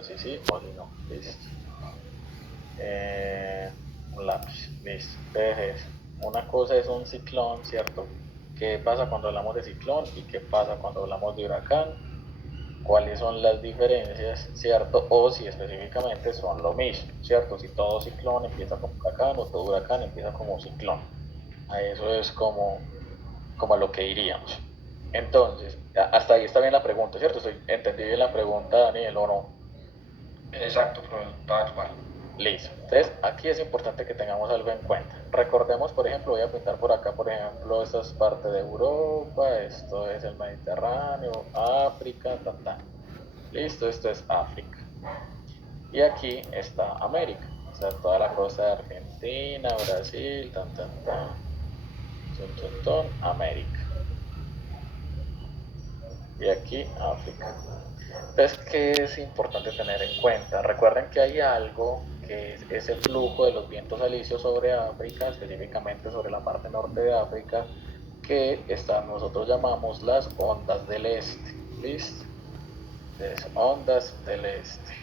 si sí o si no. Listo. Un lápiz. Listo. Entonces, una cosa es un ciclón, ¿cierto? ¿Qué pasa cuando hablamos de ciclón y qué pasa cuando hablamos de huracán? ¿Cuáles son las diferencias, cierto? O si específicamente son lo mismo, ¿cierto? Si todo ciclón empieza como huracán o todo huracán empieza como ciclón. A eso es como a lo que iríamos. Entonces, hasta ahí está bien la pregunta, ¿cierto? ¿Entendí bien la pregunta, Daniel, o no? Exacto, tal cual. Listo. Entonces, aquí es importante que tengamos algo en cuenta. Recordemos, por ejemplo, voy a pintar por acá, por ejemplo, esta es parte de Europa, esto es el Mediterráneo, África, Listo, esto es África. Y aquí está América, o sea, toda la costa de Argentina, Brasil, América. Y aquí África. Entonces, ¿qué es importante tener en cuenta? Recuerden que hay algo que es ese flujo de los vientos alisios sobre África, específicamente sobre la parte norte de África, que nosotros llamamos las ondas del este. ¿Listo? Entonces, ondas del este.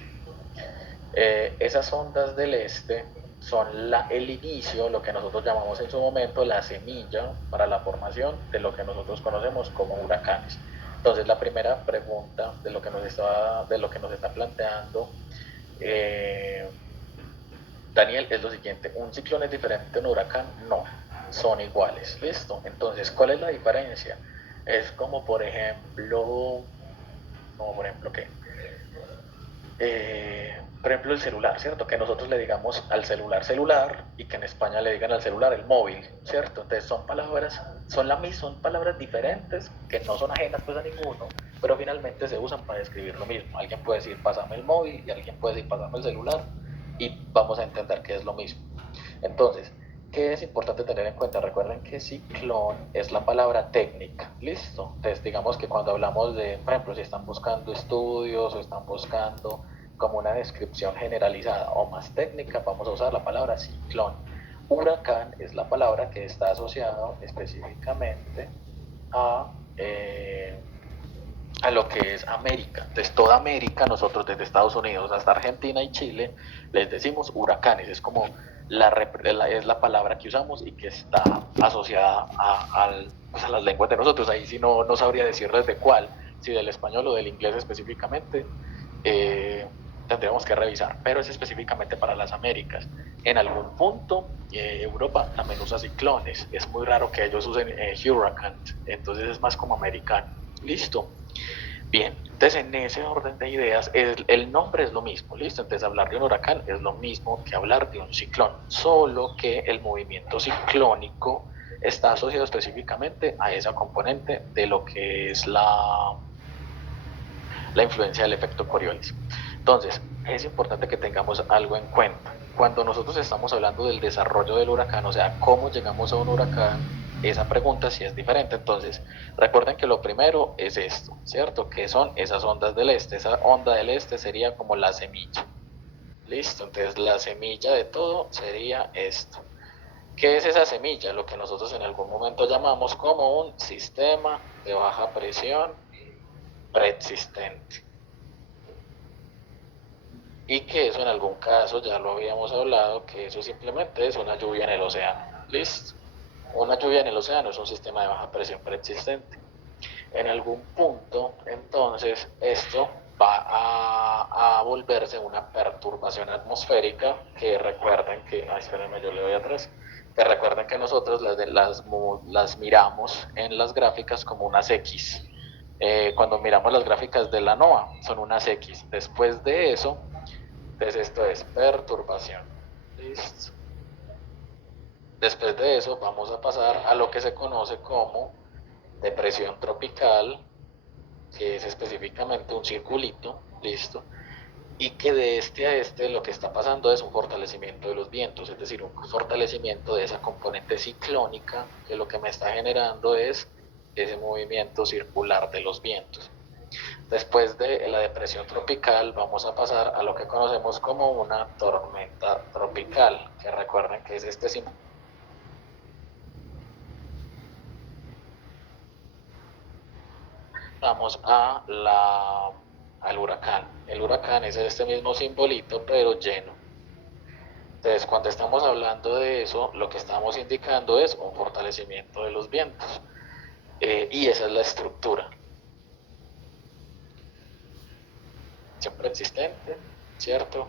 Esas ondas del este son el inicio, lo que nosotros llamamos en su momento la semilla para la formación de lo que nosotros conocemos como huracanes. Entonces, la primera pregunta de lo que nos está planteando eh, Daniel es lo siguiente: ¿un ciclón es diferente a un huracán? No, son iguales. ¿Listo? Entonces, ¿cuál es la diferencia? Es como por ejemplo, ¿qué? Por ejemplo, el celular, ¿cierto? Que nosotros le digamos al celular celular y que en España le digan al celular el móvil, ¿cierto? Entonces son palabras diferentes que no son ajenas pues a ninguno, pero finalmente se usan para describir lo mismo. Alguien puede decir pásame el móvil y alguien puede decir pásame el celular y vamos a entender que es lo mismo. Entonces, ¿qué es importante tener en cuenta? Recuerden que ciclón es la palabra técnica, ¿listo? Entonces, digamos que cuando hablamos de, por ejemplo, si están buscando estudios o están buscando como una descripción generalizada o más técnica, vamos a usar la palabra ciclón. Huracán es la palabra que está asociada específicamente a, eh, a lo que es América. Entonces, toda América, nosotros desde Estados Unidos hasta Argentina y Chile, les decimos huracanes. Es como es la palabra que usamos y que está asociada a las lenguas de nosotros. Ahí sí no sabría decirles de cuál, si del español o del inglés específicamente. Eh, Tendríamos que revisar, pero es específicamente para las Américas. En algún punto, Europa también usa ciclones. Es muy raro que ellos usen hurricanes, entonces es más como americano. Listo. Bien, entonces en ese orden de ideas, el nombre es lo mismo, ¿listo? Entonces hablar de un huracán es lo mismo que hablar de un ciclón, solo que el movimiento ciclónico está asociado específicamente a esa componente de lo que es la influencia del efecto Coriolis. Entonces, es importante que tengamos algo en cuenta. Cuando nosotros estamos hablando del desarrollo del huracán, o sea, cómo llegamos a un huracán, esa pregunta sí es diferente. Entonces, recuerden que lo primero es esto, ¿cierto? Que son esas ondas del este. Esa onda del este sería como la semilla. Listo, entonces la semilla de todo sería esto. ¿Qué es esa semilla? Lo que nosotros en algún momento llamamos como un sistema de baja presión preexistente. Y que eso en algún caso, ya lo habíamos hablado, que eso simplemente es una lluvia en el océano. Listo. Una lluvia en el océano es un sistema de baja presión preexistente. En algún punto, entonces, esto va a volverse una perturbación atmosférica que recuerden que, espérenme, yo le doy atrás, que recuerden que nosotros las miramos en las gráficas como unas X. Cuando miramos las gráficas de la NOAA, son unas X. Después de eso, entonces esto es perturbación. Listo. Después de eso vamos a pasar a lo que se conoce como depresión tropical, que es específicamente un circulito, listo, y que de este a este lo que está pasando es un fortalecimiento de los vientos, es decir, un fortalecimiento de esa componente ciclónica que lo que me está generando es ese movimiento circular de los vientos. Después de la depresión tropical vamos a pasar a lo que conocemos como una tormenta tropical, que recuerden que es este símbolo. Vamos a la al huracán. El huracán es este mismo simbolito, pero lleno. Entonces, cuando estamos hablando de eso, lo que estamos indicando es un fortalecimiento de los vientos. Y esa es la estructura. Siempre existente, ¿cierto?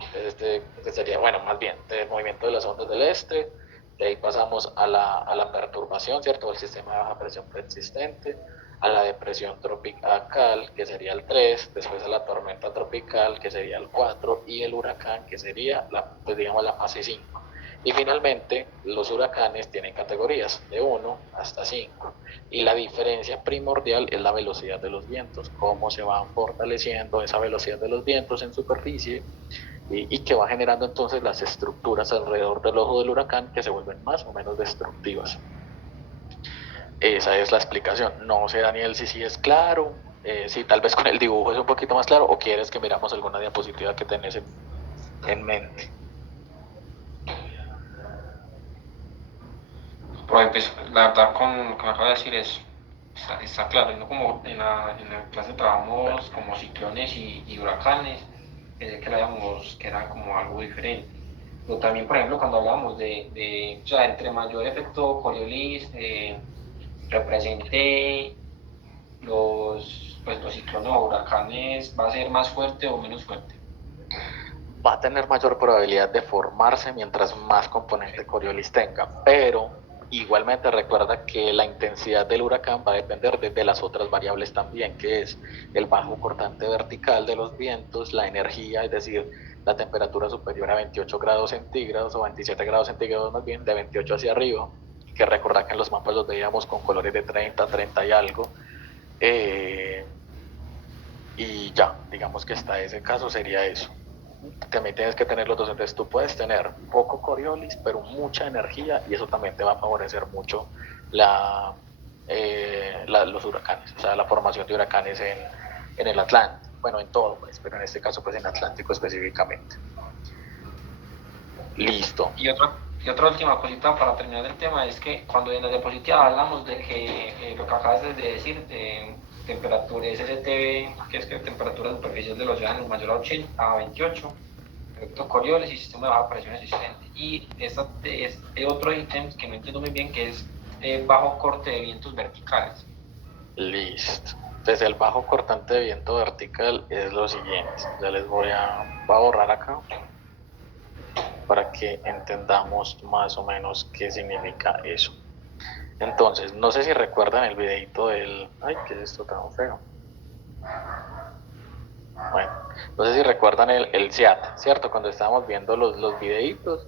Sería, bueno, más bien, del movimiento de las ondas del este, de ahí pasamos a la perturbación, ¿cierto? El sistema de baja presión preexistente, a la depresión tropical, que sería el 3, después a la tormenta tropical, que sería el 4, y el huracán, que sería, pues digamos, la fase 5. Y finalmente, los huracanes tienen categorías de 1 hasta 5. Y la diferencia primordial es la velocidad de los vientos, cómo se van fortaleciendo esa velocidad de los vientos en superficie y que va generando entonces las estructuras alrededor del ojo del huracán que se vuelven más o menos destructivas. Esa es la explicación. No sé, Daniel, si sí es claro, si tal vez con el dibujo es un poquito más claro o quieres que miramos alguna diapositiva que tenés en mente. Pues la verdad, con lo que me acaba de decir está claro. No como en la clase trabajamos como ciclones y huracanes, pensé que que era como algo diferente. Pero también, por ejemplo, cuando hablamos o sea, entre mayor efecto Coriolis represente pues, los ciclones o huracanes, ¿va a ser más fuerte o menos fuerte? Va a tener mayor probabilidad de formarse mientras más componente Coriolis tenga, pero igualmente recuerda que la intensidad del huracán va a depender de las otras variables también, que es el bajo cortante vertical de los vientos, la energía, es decir, la temperatura superior a 28 grados centígrados o 27 grados centígrados más bien, de 28 hacia arriba, que recordar que en los mapas los veíamos con colores de 30, 30 y algo, y ya, digamos que hasta ese caso sería eso. También tienes que tener los dos, entonces tú puedes tener poco Coriolis, pero mucha energía, y eso también te va a favorecer mucho los huracanes, o sea, la formación de huracanes en el Atlántico, bueno, en todo, pues, pero en este caso, pues en Atlántico específicamente. Listo. Y otra última cosita para terminar el tema es que cuando en la diapositiva hablamos de que lo que acabas de decir, de temperatura SSTV, que es que temperatura superficial del océano mayor a 80 a 28, efecto Coriolis y sistema de baja presión existente. Y otro ítem que no entiendo muy bien, que es bajo corte de vientos verticales. Listo. Entonces el bajo cortante de viento vertical es lo siguiente. Ya les voy a borrar acá para que entendamos más o menos qué significa eso. Entonces, no sé si recuerdan el videito del... Ay, ¿qué es esto tan feo? Bueno, no sé si recuerdan el CIATA, ¿cierto? Cuando estábamos viendo los videitos.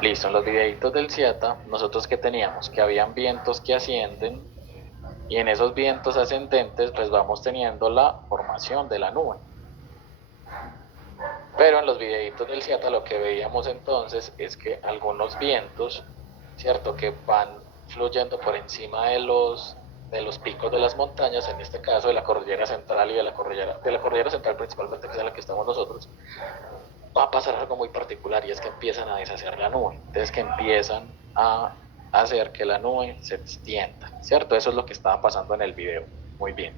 Listo, en los videitos del CIATA, nosotros que teníamos, que habían vientos que ascienden y en esos vientos ascendentes pues vamos teniendo la formación de la nube. Pero en los videitos del CIATA lo que veíamos entonces es que algunos vientos, ¿cierto? Que van fluyendo por encima de los picos de las montañas, en este caso de la cordillera central y de la cordillera central principalmente, que es en la que estamos nosotros, va a pasar algo muy particular y es que empiezan a deshacer la nube. Entonces que empiezan a hacer que la nube se extienda, ¿cierto? Eso es lo que estaba pasando en el video. Muy bien.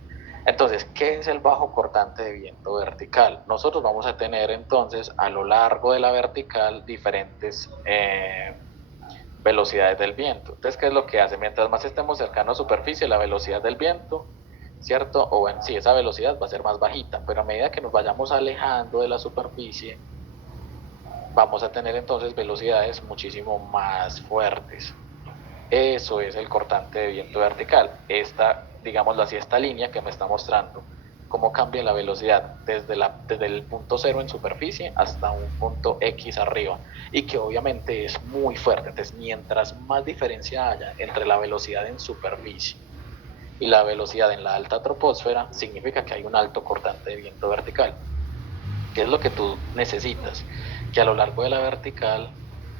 Entonces, ¿qué es el bajo cortante de viento vertical? Nosotros vamos a tener entonces a lo largo de la vertical diferentes velocidades del viento. Entonces, ¿qué es lo que hace? Mientras más estemos cercanos a superficie, la velocidad del viento, ¿cierto? O en sí, esa velocidad va a ser más bajita, pero a medida que nos vayamos alejando de la superficie, vamos a tener entonces velocidades muchísimo más fuertes. Eso es el cortante de viento vertical. Esta, digámoslo así, esta línea que me está mostrando cómo cambia la velocidad desde el punto cero en superficie hasta un punto X arriba y que obviamente es muy fuerte. Entonces, mientras más diferencia haya entre la velocidad en superficie y la velocidad en la alta troposfera, significa que hay un alto cortante de viento vertical. ¿Qué es lo que tú necesitas? Que a lo largo de la vertical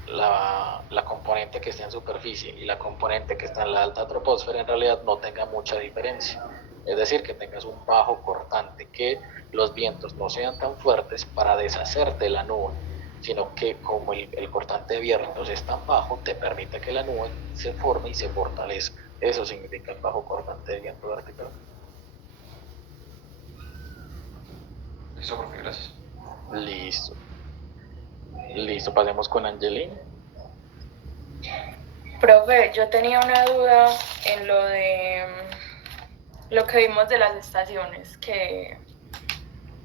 la componente que está en superficie y la componente que está en la alta troposfera en realidad no tenga mucha diferencia. Es decir, que tengas un bajo cortante, que los vientos no sean tan fuertes para deshacerte la nube, sino que como el cortante de vientos es tan bajo, te permite que la nube se forme y se fortalezca. Eso significa el bajo cortante de viento vertical. Listo, profe, gracias. Listo, pasemos con Angelina. Profe, yo tenía una duda en lo de lo que vimos de las estaciones, que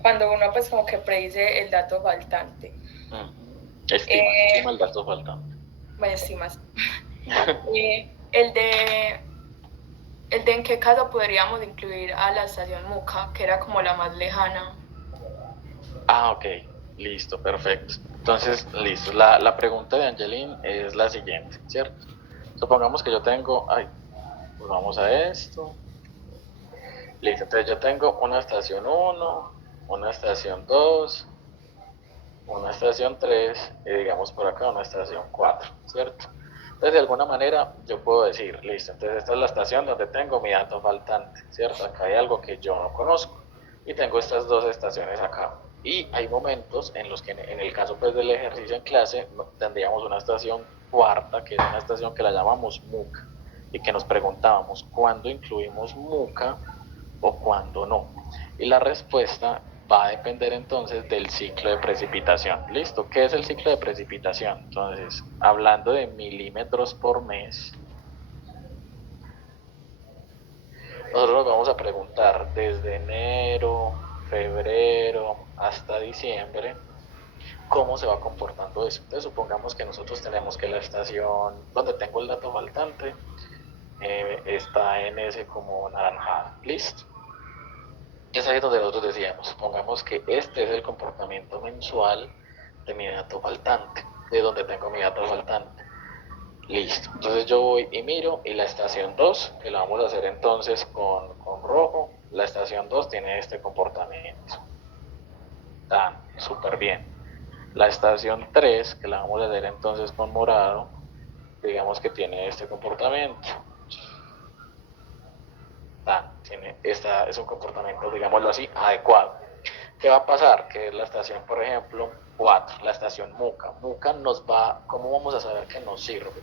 cuando uno pues como que predice el dato faltante. Estima el dato faltante. Bueno, estimas. el de en qué caso podríamos incluir a la estación Muca, que era como la más lejana. Ok, listo, perfecto. Entonces, listo. La pregunta de Angeline es la siguiente, ¿cierto? Supongamos que yo tengo, pues vamos a esto. Listo, entonces yo tengo una estación 1, una estación 2, una estación 3 y digamos por acá una estación 4, ¿cierto? Entonces de alguna manera yo puedo decir, listo, entonces esta es la estación donde tengo mi dato faltante, ¿cierto? Acá hay algo que yo no conozco y tengo estas dos estaciones acá. Y hay momentos en los que en el caso pues del ejercicio en clase tendríamos una estación cuarta, que es una estación que la llamamos MUCA y que nos preguntábamos cuándo incluimos MUCA o cuándo no. Y la respuesta va a depender entonces del ciclo de precipitación. ¿Listo? ¿Qué es el ciclo de precipitación? Entonces, hablando de milímetros por mes, nosotros nos vamos a preguntar desde enero, febrero hasta diciembre cómo se va comportando eso. Entonces, supongamos que nosotros tenemos que la estación donde tengo el dato faltante está en ese como naranjado. ¿Listo? Y es ahí donde nosotros decíamos, supongamos que este es el comportamiento mensual de mi dato faltante, de donde tengo mi dato faltante. Listo, entonces yo voy y miro y la estación 2, que la vamos a hacer entonces con rojo, la estación 2 tiene este comportamiento. Tan, súper bien. La estación 3, que la vamos a hacer entonces con morado, digamos que tiene este comportamiento. Es un comportamiento, digámoslo así, adecuado. ¿Qué va a pasar? Que la estación, por ejemplo, 4, la estación Muca. Muca nos va, ¿cómo vamos a saber que nos sirve?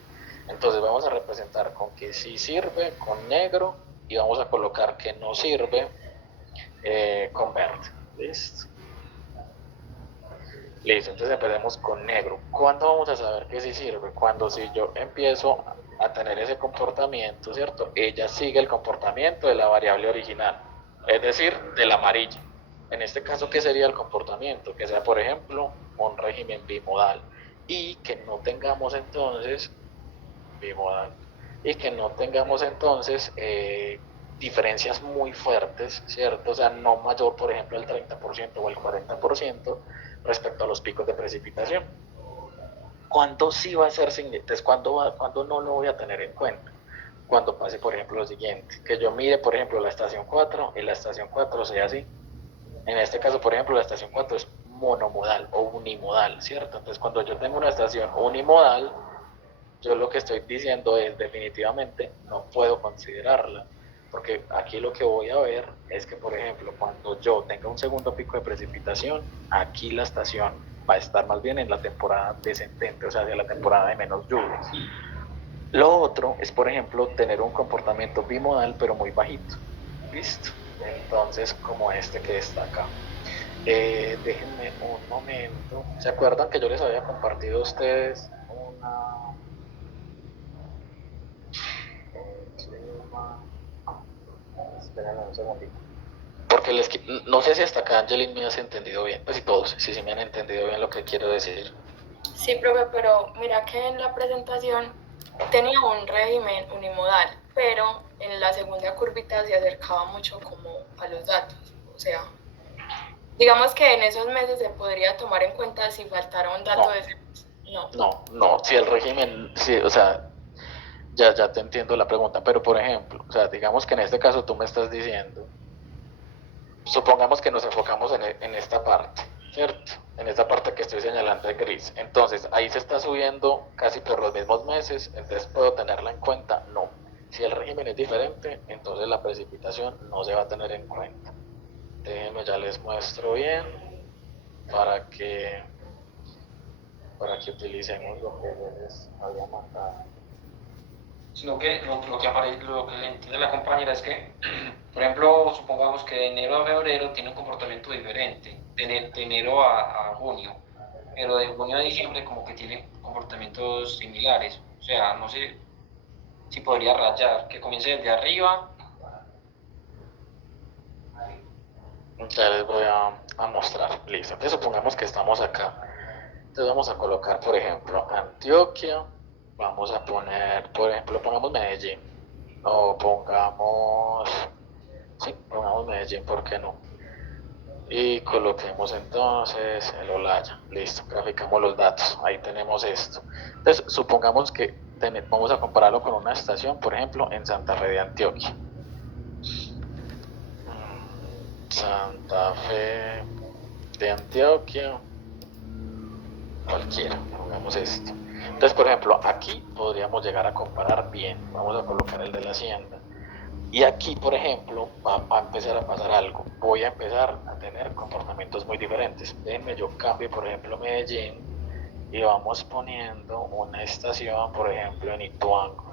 Entonces vamos a representar con que sí sirve, con negro, y vamos a colocar que no sirve con verde. ¿Listo? Listo, entonces empecemos con negro. ¿Cuándo vamos a saber que sí sirve? Cuando si yo empiezo a tener ese comportamiento, ¿cierto? Ella sigue el comportamiento de la variable original, es decir, del amarillo. En este caso, ¿qué sería el comportamiento? Que sea, por ejemplo, un régimen bimodal y que no tengamos entonces bimodal y que no tengamos entonces diferencias muy fuertes, ¿cierto? O sea, no mayor, por ejemplo, el 30% o el 40% respecto a los picos de precipitación. ¿Cuándo sí va a ser significativo? ¿Cuándo no lo voy a tener en cuenta? Cuando pase, por ejemplo, lo siguiente, que yo mire, por ejemplo, la estación 4 y la estación 4 sea así. En este caso, por ejemplo, la estación 4 es monomodal o unimodal, ¿cierto? Entonces, cuando yo tengo una estación unimodal, yo lo que estoy diciendo es definitivamente no puedo considerarla, porque aquí lo que voy a ver es que, por ejemplo, cuando yo tenga un segundo pico de precipitación, aquí la estación va a estar más bien en la temporada descendente, o sea, de la temporada de menos lluvias. Lo otro es, por ejemplo, tener un comportamiento bimodal, pero muy bajito. ¿Listo? Entonces, como este que está acá. Déjenme un momento. ¿Se acuerdan que yo les había compartido a ustedes una... Esperen un segundito. Porque no sé si hasta acá Angelin me has entendido bien, pues si todos, si me han entendido bien lo que quiero decir. Sí, profe, pero mira que en la presentación tenía un régimen unimodal, pero en la segunda curvita se acercaba mucho como a los datos. O sea, digamos que en esos meses se podría tomar en cuenta si faltara un dato de ese mes. No, si el régimen, sí, o sea, ya te entiendo la pregunta, pero por ejemplo, o sea, digamos que en este caso tú me estás diciendo, supongamos que nos enfocamos en esta parte, ¿cierto? En esta parte que estoy señalando de gris. Entonces, ahí se está subiendo casi por los mismos meses, entonces puedo tenerla en cuenta, no. Si el régimen es diferente, entonces la precipitación no se va a tener en cuenta. Déjenme, ya les muestro bien para que utilicemos lo que les había mandado. Sino que lo que le entiende la compañera es que, por ejemplo, supongamos que de enero a febrero tiene un comportamiento diferente. de enero a junio, pero de junio a diciembre como que tiene comportamientos similares. O sea, no sé si podría rayar, que comience desde arriba. Ya les voy a mostrar. Listo. Entonces supongamos que estamos acá. Entonces vamos a colocar, por ejemplo, Antioquia. Vamos a poner, por ejemplo, pongamos Medellín. O pongamos, sí, pongamos Medellín, ¿por qué no? Y coloquemos entonces el Olaya. Listo, graficamos los datos. Ahí tenemos esto. Entonces, supongamos que vamos a compararlo con una estación, por ejemplo, en Santa Fe de Antioquia. Santa Fe de Antioquia, cualquiera, pongamos esto. Entonces, por ejemplo, aquí podríamos llegar a comparar bien. Vamos a colocar el de la hacienda. Y aquí, por ejemplo, va a empezar a pasar algo. Voy a empezar a tener comportamientos muy diferentes. Déjenme, yo cambio, por ejemplo, Medellín y vamos poniendo una estación, por ejemplo, en Ituango.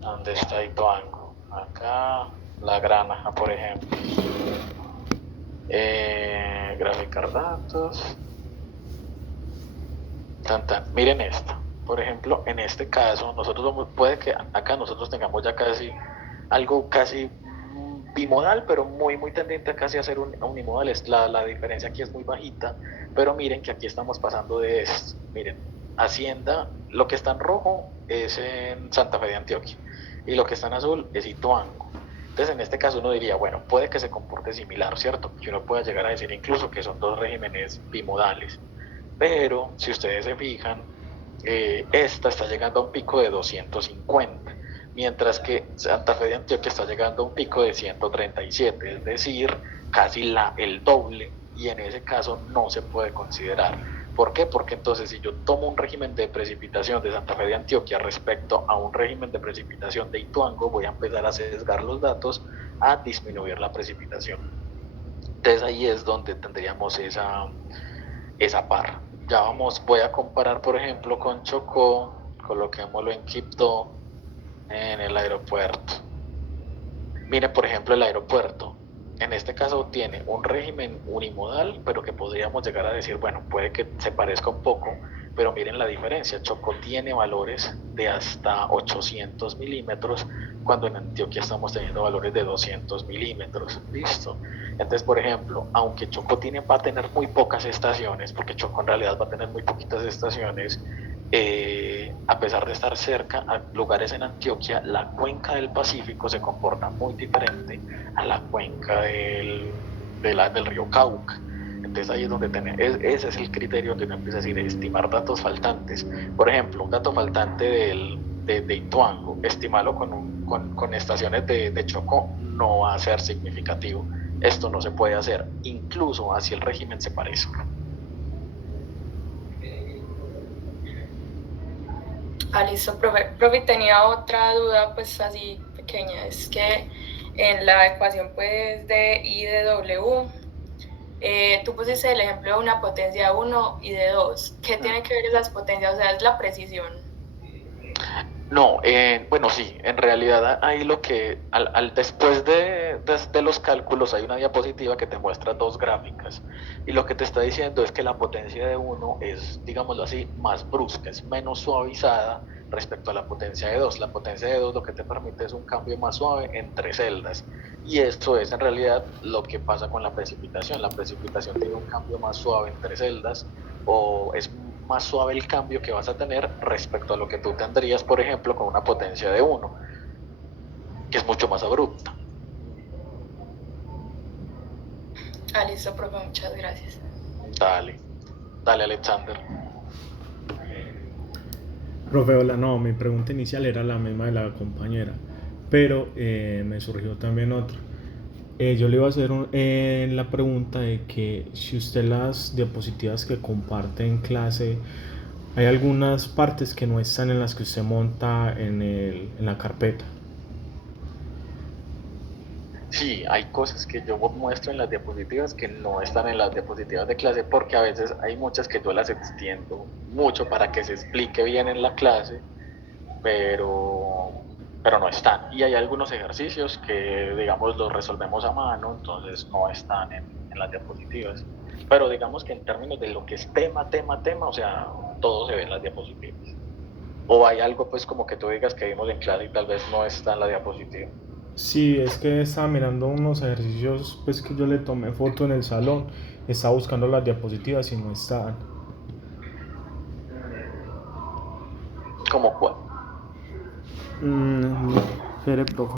¿Dónde está Ituango? Acá, La Granja, por ejemplo. Graficar datos. Miren esta. Por ejemplo, en este caso, puede que acá nosotros tengamos ya casi algo casi bimodal, pero muy tendiente a casi a ser unimodal. La diferencia aquí es muy bajita, pero miren que aquí estamos pasando de esto. Miren, Hacienda, lo que está en rojo es en Santa Fe de Antioquia y lo que está en azul es Ituango. Entonces, en este caso uno diría, bueno, puede que se comporte similar, ¿cierto? Que uno pueda llegar a decir incluso que son dos regímenes bimodales. Pero si ustedes se fijan, esta está llegando a un pico de 250, mientras que Santa Fe de Antioquia está llegando a un pico de 137, es decir, casi el doble, y en ese caso no se puede considerar. ¿Por qué? Porque entonces si yo tomo un régimen de precipitación de Santa Fe de Antioquia respecto a un régimen de precipitación de Ituango, voy a empezar a sesgar los datos a disminuir la precipitación. Entonces ahí es donde tendríamos esa par. Ya voy a comparar por ejemplo con Chocó, coloquémoslo en Quibdó, en el aeropuerto. Miren por ejemplo el aeropuerto, en este caso tiene un régimen unimodal, pero que podríamos llegar a decir, bueno, puede que se parezca un poco, pero miren la diferencia. Chocó tiene valores de hasta 800 milímetros, cuando en Antioquia estamos teniendo valores de 200 milímetros. Listo. Entonces, por ejemplo, aunque Chocó va a tener muy pocas estaciones, porque Chocó en realidad va a tener muy poquitas estaciones, a pesar de estar cerca a lugares en Antioquia, la cuenca del Pacífico se comporta muy diferente a la cuenca del río Cauca. Entonces ahí es donde ese es el criterio donde uno empieza a decir, estimar datos faltantes. Por ejemplo, un dato faltante de Ituango, estimarlo con estaciones de Chocó no va a ser significativo. Esto no se puede hacer, incluso así el régimen se parezca. Listo, profe. Profe, tenía otra duda, pues así pequeña. Es que en la ecuación pues de I de W, tú pusiste el ejemplo de una potencia de 1 y de 2. ¿Qué tiene que ver esas potencias? O sea, es la precisión. No, bueno, sí, en realidad ahí lo que, después de los cálculos hay una diapositiva que te muestra dos gráficas y lo que te está diciendo es que la potencia de 1 es, digámoslo así, más brusca, es menos suavizada respecto a la potencia de 2. La potencia de 2 lo que te permite es un cambio más suave entre celdas y esto es en realidad lo que pasa con la precipitación. La precipitación tiene un cambio más suave entre celdas o es más suave el cambio que vas a tener respecto a lo que tú tendrías, por ejemplo, con una potencia de 1, que es mucho más abrupta. Listo, profe, muchas gracias. Dale, Alexander. Profe, hola, no, mi pregunta inicial era la misma de la compañera, pero me surgió también otra. Yo le iba a hacer la pregunta de que si usted las diapositivas que comparte en clase, hay algunas partes que no están en las que usted monta en la carpeta. Sí, hay cosas que yo muestro en las diapositivas que no están en las diapositivas de clase porque a veces hay muchas que yo las extiendo mucho para que se explique bien en la clase, pero, pero no están. Y hay algunos ejercicios que, digamos, los resolvemos a mano, entonces no están en en las diapositivas. Pero digamos que en términos de lo que es tema, o sea, todo se ve en las diapositivas. O hay algo pues como que tú digas que vimos en clase y tal vez no está en la diapositiva. Sí, es que estaba mirando unos ejercicios pues que yo le tomé foto en el salón, estaba buscando las diapositivas y no estaban. ¿Como cuál? Espere, profe.